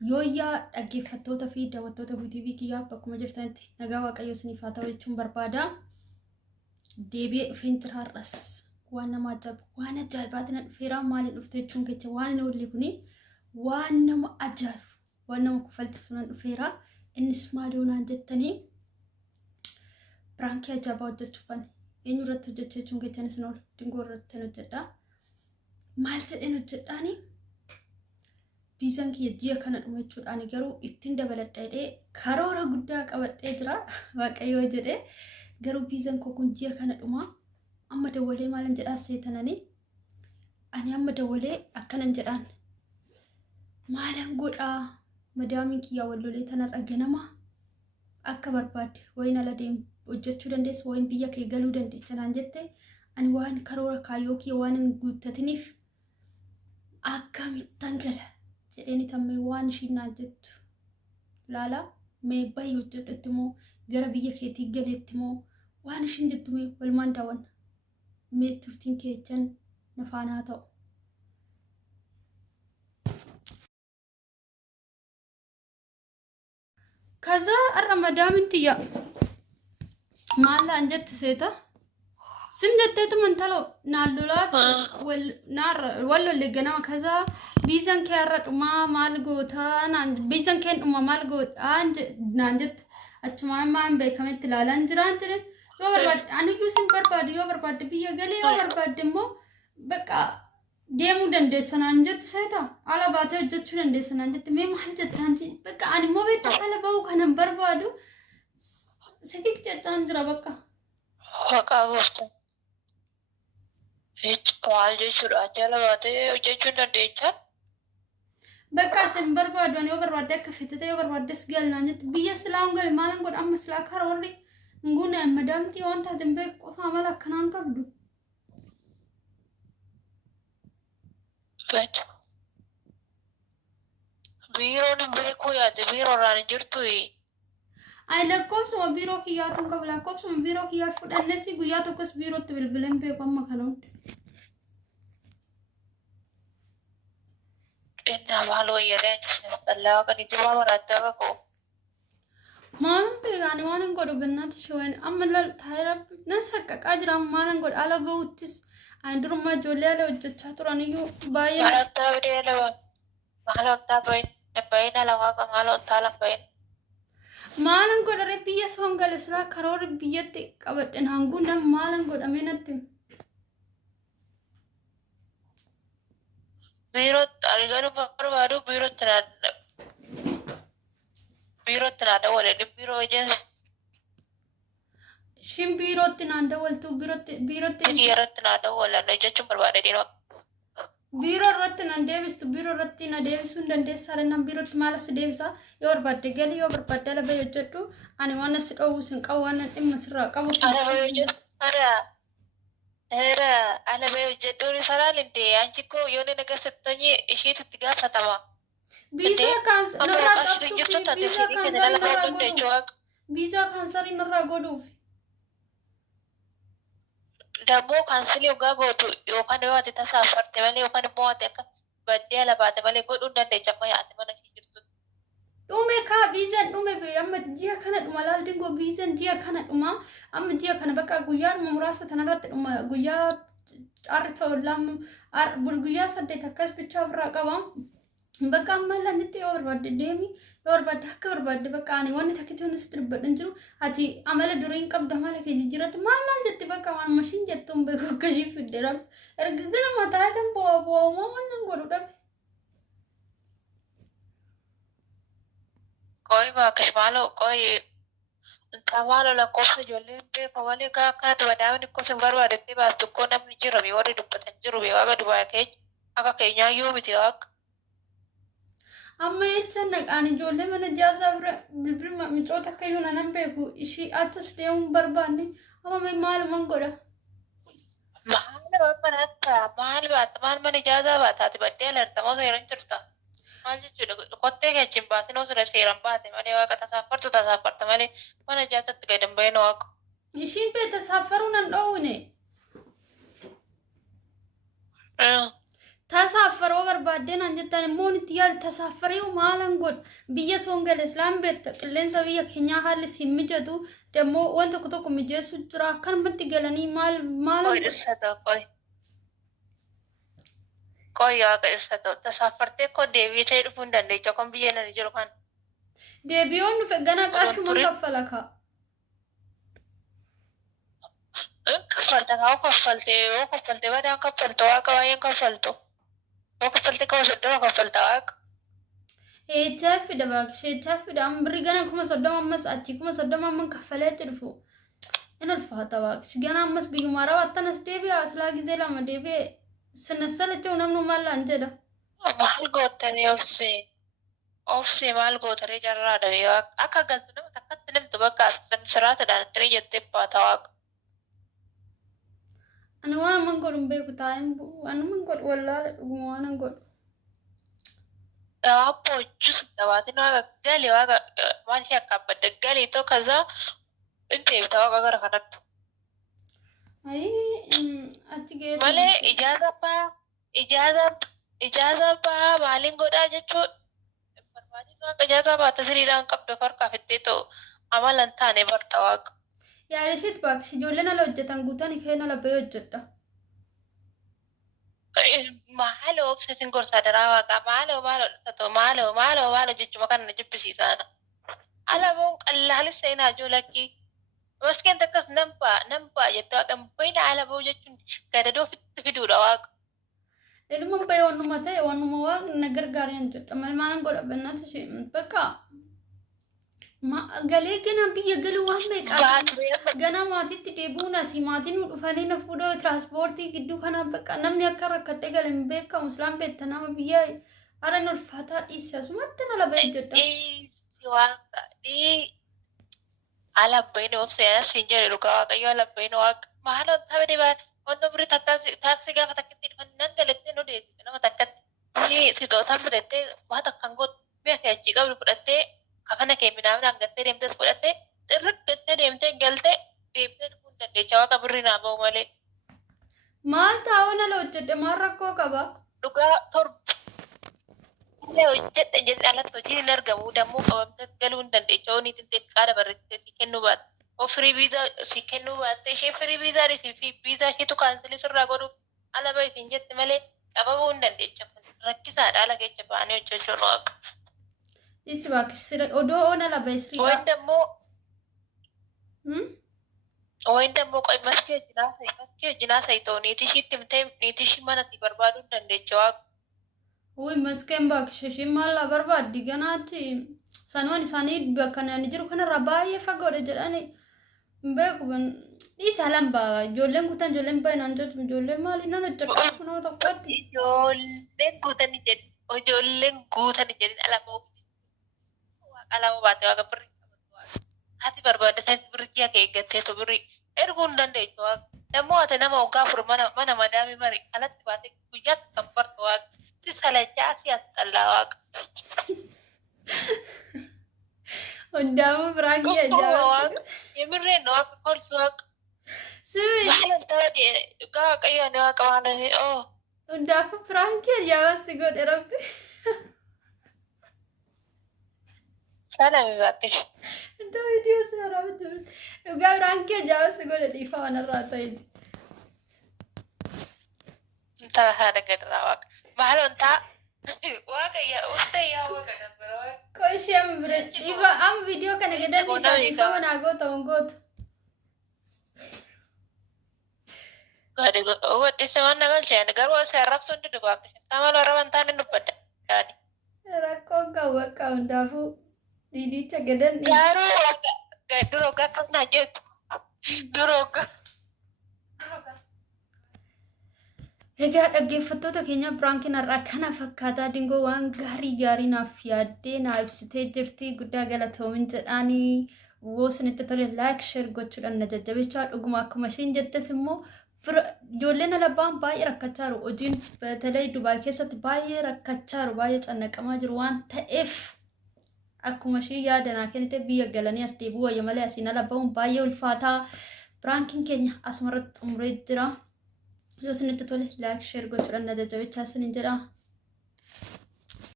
Yooyyaa dhaggeeffattoota fi daawwattoota TV kiyyaa bakkuma jirtanitti nagaa waaqayyoo isiniif haa ta'u jechuun barbaada. Deebi'ee dhufeen jira har'as waan nama ajaa'ibaati na dhufeera maaliin dhufte jechuun kecha waan inni olli kuni waan nama ajaa'ibu waan nama kufalchisu na dhufeera. Innis maaloo naan jettanii biraankii ajaa'ibaa hojjechuufan eenyu irratti hojjechuu jechuun kechanis na dingoo irratti hojjedha. Maal jedheen hojjedhaani? Biizan kiyya ji'a kana dhuma jechuudhaan garuu ittiin dabaladhee karoora guddaa qabadhee jira waaqayyoo jedhee garuu biizan koo kun ji'a kana dhuma amma dawalee maalan jedhaa seetananii ani amma dawalee akkanan jedhaan maalan godhaa madaamiin kiyyaa wallolee tanarra ganama akka barbaadde wayin ala deemu hojjechuu dandeessa wayin biyya kee galuu dandeessa naan jette ani waan karoora kaayyoo kiyya waan hin guuttatiniif akkamittan gala jedheni tammee waan ishiin naa jettu laala mee baay'ee hojjedhetti moo gara biyya keetii galeetti moo waan ishiin jettu mee walumaan daawwanna mee turtiin keechan nafaanaa ta'u. ከዛ ረመዳን ትያ ማላ እንጀት ሴታ ስምደተቱ መንተለው ናሉላት ወሎ ለገና ከዛ ቢዘን ከያረጥማ ማልጎታ ቢዘን ከንማ ማልጎት አንድ ናንጀት አችማማን በከመት ላላንጅራንጅ ዮበርባድ አንዩ ሲምበርባድ ዮበርባድ ቢየ ገሌ ዮበርባድ ደሞ በቃ ደሙ ደንደሰና እንጀት ሰይታ አላባተ እጀቹ ደንደሰና እንጀት ሜ ማልጀት አንጂ በቃ አንሞ ቤት ተከለበው ከነበርባዱ ስኪክ ጨጫንጅራ በቃ ጎስተ ዋል ጀቹራ ጀለባቴ ጀቹ ደንደቻል በቃ ሲምበርባዱ ነው በርባደ ከፈተተ የበርባደስ ገልናኝት ቢየስላውን ገል ማለን ጎድ አመስላ ካሮሪ እንጉና መዳምቲ ወንታ ደንበ ቆፋ ማላከናን ከብዱ ቢሮን በኮ ያደ ቢሮ ራን ጅርቱይ አይ ለኮብስ ቢሮ ኪያቱን ከብላ ኮብስ ቢሮ ኪያት ፈደነሲ ጉያ ተኮስ ቢሮ ትብልብለን በቆም ከነው እና ባሎ የረች ተላው ከዲጅማ ወራታው ኮ ማን በጋኒ ዋንን ጎዶ በእናትሽ ወይ አመላል ታይራብ ነሰቀቃ ጅራ ማንን ጎድ አለበውትስ አንድሩማ ጆሌ ያለ ወጀቻ ጥራንዩ ባየ ማለታ ወዲያለው ማለታ በይና ለዋቀ ማለታ ለበይ ማንን ጎድ ረቢየ ሶንገለ ስራ ከሮር ቢየት ቀበደን አንጉና ማንን ጎድ አሜነት ቢሮ አሪጋሩ በርባዱ ቢሮ ተናደ ወለ ቢሮ ወጀ ሽም ቢሮት ናንደ ወልቱ ቢሮት ይረት ናደ ወለ ነጀቹ በርባደ ዲሮ ቢሮ ረት ናንደብስቱ ቢሮ ረት ናደብሱ እንደንደሳረና ቢሮት ማለስ ደብሳ የወርባደ ገለ የወርባደ ለበየጀዱ አኒ ዋነስ ዶውስን ቀዋነ እመስራ ቀቡስ አረ አለበየጀዱ ይሰራል እንዴ አንቺ እኮ የሆነ ነገር ስትተኝ እሺ ትትጋፈተማ ቢዛ ካንሰር ቢዛ ካንሰር ይነራጎዱ ደሞ ካንስል yoga gootu yookaan yoo ati tasaafarte malee yookaan immoo ati akka baddee alabaate malee godhuu hin dandeecha yaate mana kee jirtu. Dhume kaa biizan dhume amma ji'a kana dhuma laal dingoo biizan ji'a kana dhuma amma ji'a kana bakka guyyaa muraasa tanarratti dhuma guyyaa carri ta'u lamu guyyaa 8 akkas bichaa ofirraa qaba. በቃ ማላን እንት የወርባደ ደሚ የወርባደ ከወርባደ በቃ አኒ ወን ተከተ ሆነ ስትርበድ እንጅሩ አቲ አመለ ዱሪን ቀብደ ማለከ ጅጅረት ማን ጀት በቃ ማን ማሽን ጀቱም በከጂ ፍደራም እርግግና ማታተም ቦቦ ማን ጎዱ ደብ ቆይ ባከሽ ማሎ ቆይ እንታዋለ ለቆፈ ጆሌ በከወለ ካከተ ወዳውን እኮ ሰንበርባደ ባስቱ እኮ ነምን ጅሩ ቢወሪ ዱበት እንጅሩ ቢዋጋ ዱባይ ከይ አካ ከኛ ዩ ቢቲዋክ amma yechana ani jolle mana jaza bilbil micota kayuna nambeku ishi atas deum barbani amma me mal mangoda maal mana jaza baatati badde alerta mo seeran jirta maal jechuudha qottee keechin baasinoo sira seeran baate malee waaqa tasaafarta malee mana jaazatti gadan bayna waaqa ishiin bee tasaafaruun an dhoowne tasaaffaroo barbaadeen an jettan immoo itti yaadu tasaafaree maalan godhu biyya soongale islaan beekta qilleensa biyya keenyaa haalli si mijatu demoo waan tokko mijeessu jira akkanumatti galanii maalan Qoy dhirsa qoy. Qoy waaqa dhirsa tasaafartee koo deebitee dhufuu hin dandeecha kon biyya nani jiru kan. deebiyoon dhufe gana qarshuman kaffala ka Kaffalta kaa kaffalte badaan kaffaltu waaqa baay'een kaffaltu. Oo kaffalte koo soddoma kaffalta waaqa. Eechaafidha baakishee eechaafidha amma birri gana 30 ammas achi 30 amman kaffalee achi dhufu in ulfaata baakish gana ammas biyyumaa raawwattan as deebi'a aslaa gizee lama deebi'e sinassalacha namnu maallaan jedha. Maal gootanii obsee maal gootaree jarraa dhabee waaqa akka galtu nama takkatti namtu bakka siraatadhaan itti jettee baata waaqa. Ani waan amman godhun beeku taa'een waan amman godhu wallaala dhuguma waan an godhu. Hapo jusu dawatin waaqa gali waaqa maal ishee akka abbadda galii too kazaa itti eebita waaqa gara kanatti. Ati geetu. Malee ijaaza baa maaliin godhaa jechuun barbaadin waaqa ijaaza baata siriidhaan qabda farqaaf ittee ta'u amalan taane barta waaqa. Yaadasheet baakish ijoolleen ala hojjetan guutanii keen ala bahee hojjedha. Maaloo obseetiin gorsaa daraa waaqa maaloo jechuma kana jibbisiisaana. Alamuun qallaalis seenaa ijoolakki. Maskeen takkas nambaa jettee waaqa bayna alaboo jechuun gadadoo fitti fiduudha waaqa. Ilma bahee wannuma ta'e wannuma waaqni na gargaareen jedha malee maalan godha bannaata ishee bakka. Galee gana biyya galuu waan beekaa gana maatiitti deebi'uun asii maatiin nu dhufanii na fuudhoo tiraanspoortii gidduu kanaa bakka namni akka rakkatee gale hin beekamu islaan beekta nama biyya haran ulfaataa dhiisse asumatti na labee jedha. Alabbayni obsee siin jedhe dhugaa waaqayyo alabbayni waaqa maaloo taphee deemaa wanto birii taaksii gaafa takkitti dhufan nan galettee nu deessise nama takkatti sitootaan fudhattee waa takkaan gootu mi'a kee achii qabdu fudhattee kafana kee midhaan gattee deemtes fudhattee xirriqqattee deemtee galtee deemtee dhufuu hin dandeecha waaqa birrii naa ba'u malee. Maal taa'uun ala hojjedhe maal rakkoo qaba? Dhugaa torba. Illee hojjedhe jedhe alatti hojiin hin argamu dammoo qabamtee galuu hin dandeecha oo niitiin xiqqaadha barreessitee si kennuu baatte. Oo firii viizaa si kennuu baatte ishee firii viizaa fi viizaa isheetu kaansilii sirraa godhuuf ala ba'i siin jette malee qabamuu hin dandeecha. Rakkisaadha ala keessa ba'anii hojjechuun waaqa. Isi baakish sira odoo oona laba isriidha. Wayin dammoo qoy maskii wajjinaa sayitoo niitii ishiitti himtee niitii ishii mana si barbaaduu hin dandeecha waaqa. Uy maskeen baakish ishii maal barbaaddi ganaachi sanoon isaanii bakka nani jiru kanarraa baay'ee fagoodha jedhanii beeku dhiisa lambaa ijoolleen guutan ijoolleen baay'inaan jedhu ijoolleen maaliin nan hojjedha kunoo tokkotti. Ijoolleen guutan jedhin alamoo alama baatee waaqa birrii qabatu waaqa. Ati barbaadde sanatti birrii kiyya kee eeggatteetu birrii erguu hin dandeessu waaqa. Dammoo ati nama waggaa afur mana madaamii mari alatti baatee guyyaatti kan bartu waaqa. Si salachaa si as xallaa waaqa. Hundaamu biraanki ajaa'iba. Yemirreen waaqa kolfi waaqa. Sibi. Maala ta'e dhugaa waaqayyoon waaqa maala oo. Hundaafu biraanki ajaa'iba si godhe rabbi. Salami baakish. Inta viidiyoo seeraa hojjetu. Dhugaa biraanki ajaa'iba si godhe dhiifaa waan irraa ta'eeti. Inta haadha gadirraa waaqa. Maalon ta'a. Waaqa yaa usta yaa waaqa dambara waaqa. Koshee amma bira dhiifa amma viidiyoo kana gadan isaa dhiifama naa goota wangoota. Gadi godhise waan nagalcheen garuu asii arrabsuun diddu baakish. Tamal warra wantaan hin dubbadda. Rakkoon qaba hundaafuu diidicha gadan dhiisa. Garuu waaqa duroo gaafa naa jettu. Duroo Egaa dhaggeeffattoota keenya biraankiin har'aa kana fakkaataa dingoo waan gaarii naaf yaaddee naa ibsitee jirti guddaa galatoomin jedhaanii woosinitti tole laayik sheer gochuudhaan na jajjabechaa dhuguma akkuma ishiin jettes immoo ijoolleen alabbaan baay'ee rakkachaa jiru hojiin batalee Dubaay keessatti baay'ee rakkachaa jiru baay'ee cannaqamaa jiru waan ta'eef akkuma ishii yaadanaa kennite biyya galanii as deebi'u wayya malee asiin alabbaan baay'ee ulfaataa biraankiin keenya asumarratti xumuree jira. yoo isinitti tole laayik sheer gochuudhaan na jajjabeessaa isiniin jedha.